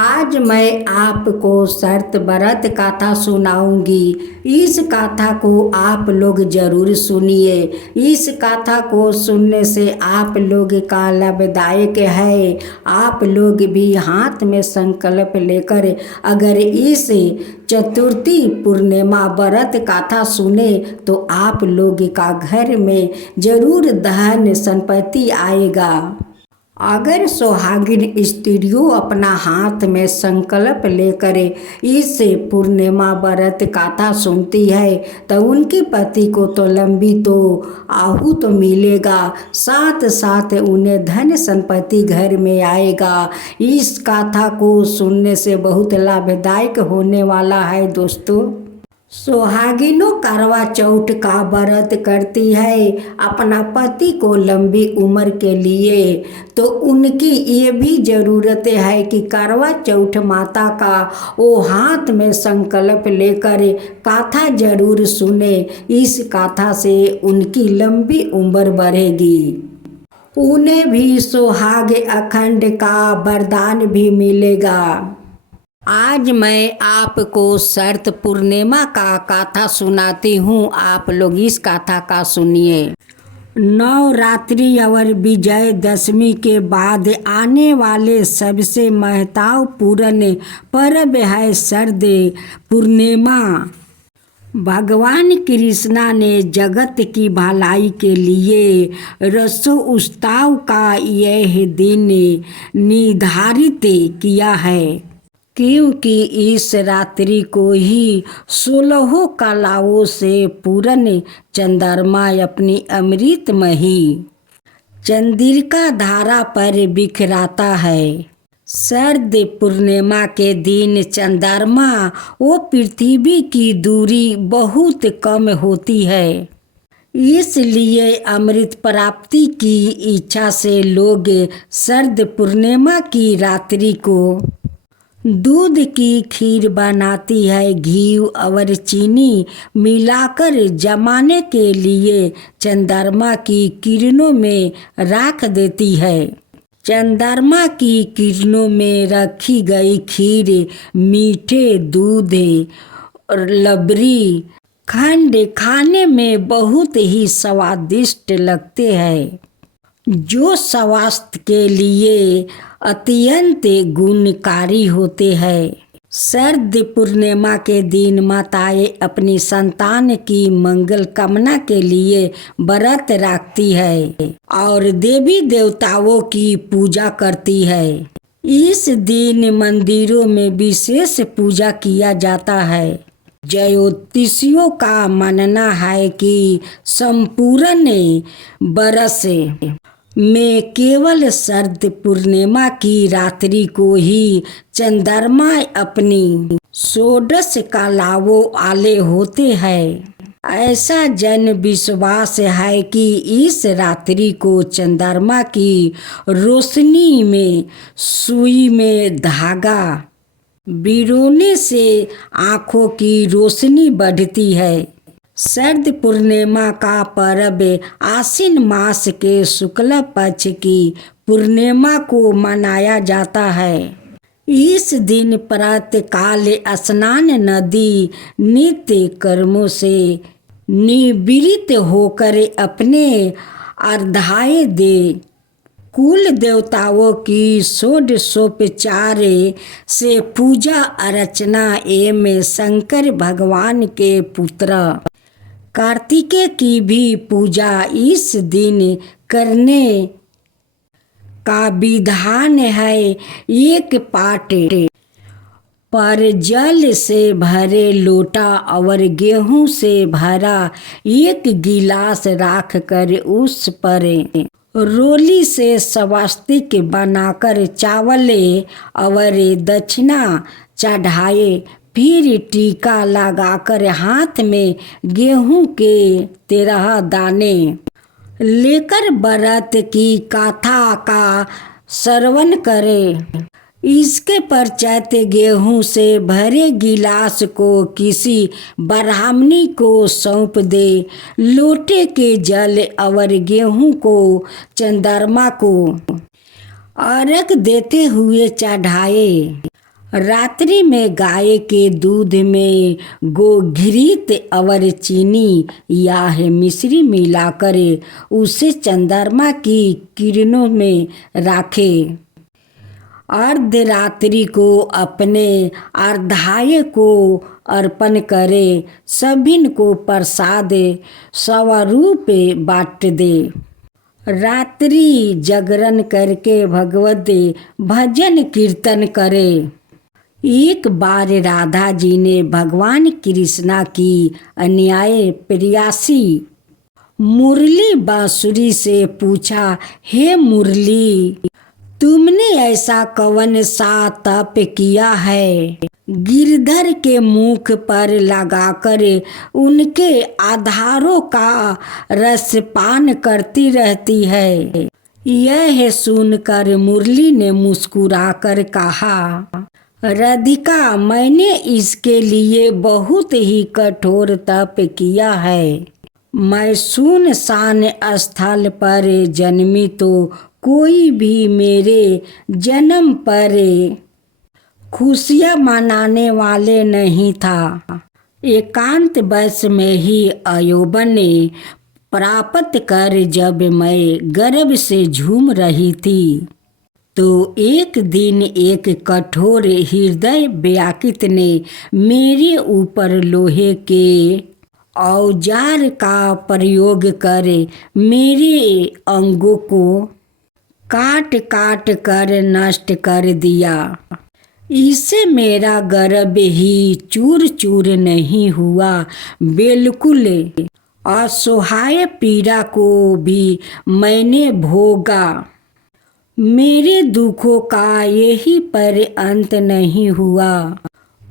आज मैं आपको शर्त बरत गाथा सुनाऊंगी। इस गाथा को आप लोग जरूर सुनिए। इस गाथा को सुनने से आप लोग का लाभदायक है। आप लोग भी हाथ में संकल्प लेकर अगर इस चतुर्थी पूर्णिमा व्रत गाथा सुने तो आप लोग का घर में जरूर धन संपत्ति आएगा। अगर सुहागिन स्त्रियों अपना हाथ में संकल्प लेकर इस पूर्णिमा व्रत गाथा सुनती है तो उनके पति को तो लंबी तो आहू तो मिलेगा, साथ साथ उन्हें धन संपत्ति घर में आएगा। इस गाथा को सुनने से बहुत लाभदायक होने वाला है। दोस्तों, सुहागिनों करवा चौथ का व्रत करती है अपना पति को लंबी उम्र के लिए, तो उनकी ये भी ज़रूरत है कि करवा चौथ माता का वो हाथ में संकल्प लेकर गाथा जरूर सुने। इस गाथा से उनकी लंबी उम्र बढ़ेगी, उन्हें भी सुहाग अखंड का वरदान भी मिलेगा। आज मैं आपको शरत पूर्णिमा का गाथा सुनाती हूँ। आप लोग इस गाथा का सुनिए। नवरात्रि और विजयदशमी के बाद आने वाले सबसे महत्वपूर्ण पर्व है शरद पूर्णिमा। भगवान कृष्णा ने जगत की भलाई के लिए रसोत्सव का यह दिन निर्धारित किया है, क्योंकि इस रात्रि को ही 16 कलाओं से पूर्ण चंद्रमा अपनी अमृतमयी चंद्रिका धारा पर बिखराता है। शरद पूर्णिमा के दिन चंद्रमा वो पृथ्वी की दूरी बहुत कम होती है, इसलिए अमृत प्राप्ति की इच्छा से लोग शरद पूर्णिमा की रात्रि को दूध की खीर बनाती है, घी और चीनी मिलाकर जमाने के लिए चंद्रमा की किरणों में रख देती है। चंद्रमा की किरणों में रखी गई खीर मीठे दूध और लबरी खंड खाने में बहुत ही स्वादिष्ट लगते हैं, जो स्वास्थ्य के लिए अत्यंत गुणकारी होते हैं। शरद पूर्णिमा के दिन माताएं अपनी संतान की मंगल कामना के लिए व्रत रखती है और देवी देवताओं की पूजा करती है। इस दिन मंदिरों में विशेष पूजा किया जाता है। ज्योतिषियों का मानना है कि संपूर्ण बरस में केवल शरद पूर्णिमा की रात्रि को ही चंद्रमा अपनी 16 कलाओं वाले होते हैं। ऐसा जन विश्वास है कि इस रात्रि को चंद्रमा की रोशनी में सुई में धागा बिरोने से आँखों की रोशनी बढ़ती है। शरद पूर्णिमा का पर्व आश्विन मास के शुक्ल पक्ष की पूर्णिमा को मनाया जाता है। इस दिन प्रातःकाल स्नान नदी नित्य कर्मों से निवृत्त होकर अपने अर्घ्य दे कुल देवताओं की षोडशोपचार से पूजा अर्चना एवं शंकर भगवान के पुत्र कार्तिकेय की भी पूजा इस दिन करने का विधान है। एक पाट पर जल से भरे लोटा और गेहूं से भरा एक गिलास रख कर उस पर रोली से स्वास्तिक बनाकर चावल और दक्षिणा चढ़ाए, फिर टीका लगाकर हाथ में गेहूं के 13 दाने लेकर व्रत की गाथा का श्रवण करे। इसके पश्चात गेहूं से भरे गिलास को किसी ब्राह्मणी को सौंप दे। लोटे के जल और गेहूं को चंद्रमा को अर्घ देते हुए चढ़ाए। रात्रि में गाय के दूध में गोघृत अवर चीनी या है मिश्री मिलाकर उसे चंद्रमा की किरणों में राखे। अर्धरात्रि को अपने अर्धाय को अर्पण करे, सभिन को प्रसाद स्वरूप बांट दे। रात्रि जागरण करके भगवत भजन कीर्तन करे। एक बार राधा जी ने भगवान कृष्णा की अन्याय प्रियासी मुरली बांसुरी से पूछा, हे मुरली, तुमने ऐसा कौन सा तप किया है, गिरधर के मुख पर लगाकर उनके आधारों का रस पान करती रहती है। यह सुनकर मुरली ने मुस्कुराकर कहा, राधिका, मैंने इसके लिए बहुत ही कठोर तप किया है। मैं सुनसान स्थल पर जन्मी तो कोई भी मेरे जन्म पर खुशियाँ मनाने वाले नहीं था। एकांत वर्ष में ही अयौवन प्राप्त कर जब मैं गर्भ से झूम रही थी, तो एक दिन एक कठोर हृदय व्याकुत ने मेरे ऊपर लोहे के औजार का प्रयोग कर मेरे अंगों को काट काट कर नष्ट कर दिया। इससे मेरा गर्भ ही चूर चूर नहीं हुआ, बिल्कुल असहाय पीड़ा को भी मैंने भोगा। मेरे दुखों का यही पर अंत नहीं हुआ।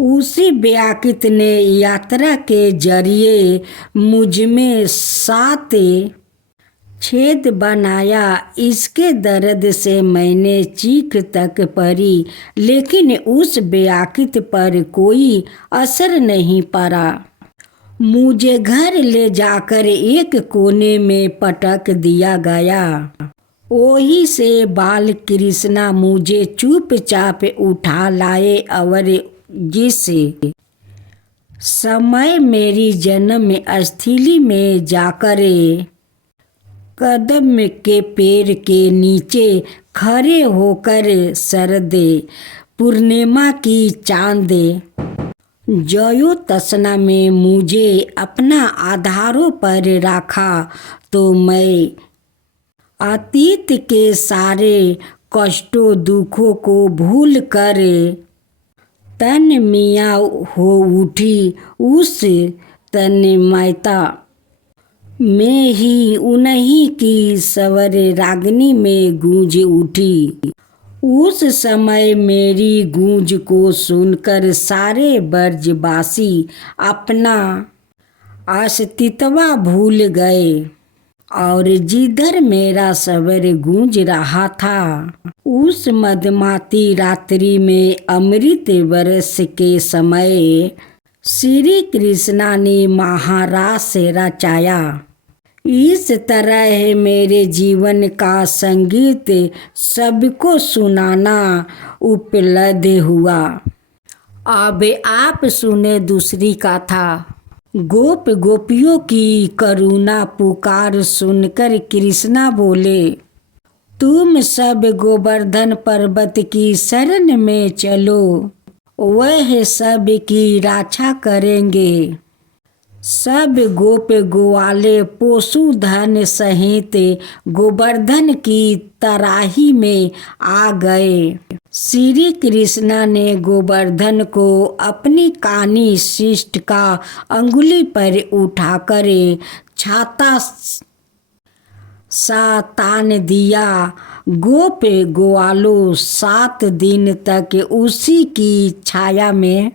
उसी व्याकुत ने यात्रा के जरिए मुझ में 7 छेद बनाया। इसके दर्द से मैंने चीख तक पड़ी, लेकिन उस व्याकुत पर कोई असर नहीं पड़ा। मुझे घर ले जाकर एक कोने में पटक दिया गया। वहीं से बाल कृष्णा मुझे चुपचाप उठा लाए और जिस समय मेरी जन्म स्थली में जाकर कदम के पेड़ के नीचे खड़े होकर शरद पूर्णिमा की चांद जयो तसना में मुझे अपना आधारों पर रखा, तो मैं अतीत के सारे कष्टों दुखों को भूल कर तन मियाँ हो उठी। उस तन्मयता में ही उन्हीं की स्वर रागनी में गूंज उठी। उस समय मेरी गूंज को सुनकर सारे ब्रजवासी अपना अस्तित्व भूल गए और जिधर मेरा स्वर गूंज रहा था, उस मधुमाती रात्रि में अमृत वर्ष के समय श्री कृष्णा ने महारास रचाया। इस तरह मेरे जीवन का संगीत सबको सुनाना उपलब्ध हुआ। अब आप सुने दूसरी कथा। गोप गोपियों की करुणा पुकार सुनकर कृष्णा बोले, तुम सब गोवर्धन पर्वत की शरण में चलो, वह सब की रक्षा करेंगे। सब गोप ग्वाले पशुधन सहित गोवर्धन की तराही में आ गए। श्री कृष्णा ने गोवर्धन को अपनी कानी शिष्ट का अंगुली पर उठाकर छाता सा तान दिया। गोप ग्वालों 7 दिन तक उसी की छाया में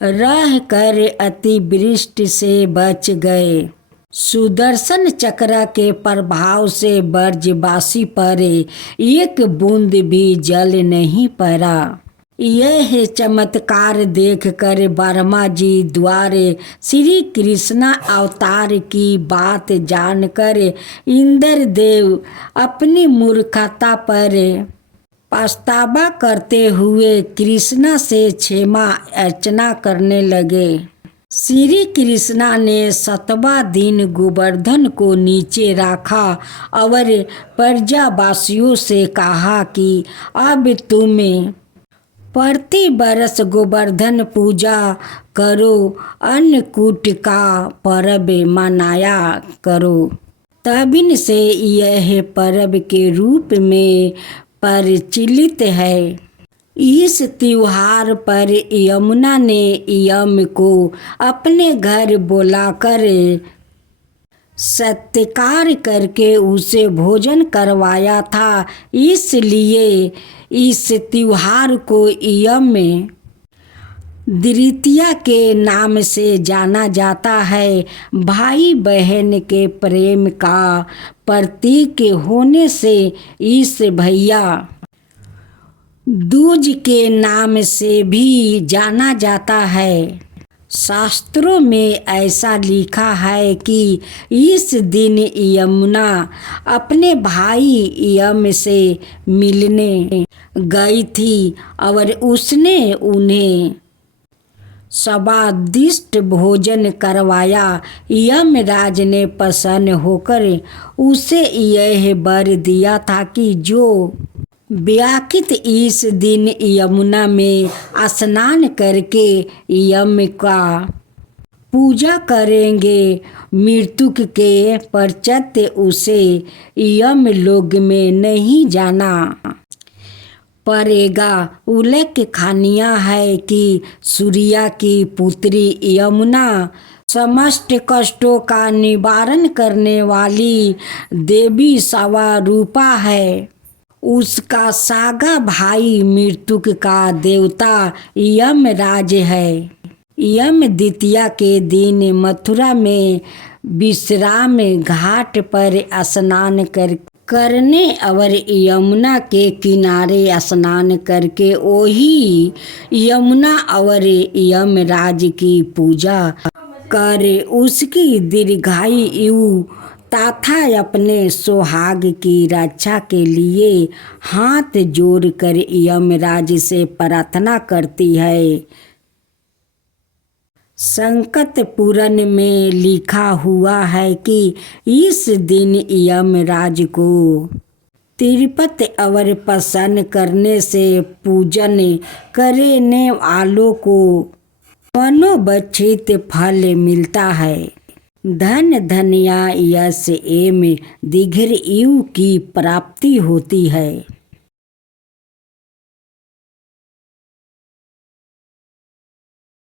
रह कर अतिवृष्टि से बच गए। सुदर्शन चक्र के प्रभाव से ब्रजवासी पर एक बूंद भी जल नहीं पड़ा। यह चमत्कार देखकर ब्रह्मा जी द्वारे श्री कृष्ण अवतार की बात जानकर इंद्रदेव अपनी मूर्खता पर पछतावा करते हुए कृष्णा से क्षमा याचना करने लगे। श्री कृष्णा ने 7वां दिन गोवर्धन को नीचे रखा और प्रजावासियों से कहा कि अब तुम प्रति वर्ष गोवर्धन पूजा करो, अन्नकूट का पर्व मनाया करो। तब से यह पर्व के रूप में प्रचलित है। इस त्योहार पर यमुना ने यम को अपने घर बुलाकर सत्कार करके उसे भोजन करवाया था। इसलिए इस त्योहार को यम द्वितीया के नाम से जाना जाता है। भाई बहन के प्रेम का प्रतीक होने से इस भैया दूज के नाम से भी जाना जाता है। शास्त्रों में ऐसा लिखा है कि इस दिन यमुना अपने भाई यम से मिलने गई थी और उसने उन्हें स्वादिष्ट भोजन करवाया। यमराज ने प्रसन्न होकर उसे यह वर दिया था कि जो व्यक्ति इस दिन यमुना में स्नान करके यम का पूजा करेंगे, मृत्यु के पश्चात उसे यमलोक में नहीं जाना पड़ेगा। उल्लेख खानिया है कि सूर्या की पुत्री यमुना समस्त कष्टों का निवारण करने वाली देवी स्वरूपा है। उसका सागा भाई मृत्यु का देवता यमराज है। यम द्वितीया के दिन मथुरा में विश्राम घाट पर स्नान करने और यमुना के किनारे स्नान करके वही यमुना और यमराज की पूजा कर उसकी दीर्घायु तथा अपने सुहाग की रक्षा के लिए हाथ जोड़कर यमराज से प्रार्थना करती है। संकट पुराण में लिखा हुआ है कि इस दिन यमराज को तिरुपति और प्रसन्न करने से पूजन करने वालों को मनोवांछित फल मिलता है। धन धन्या यश एवं दीर्घायु की प्राप्ति होती है।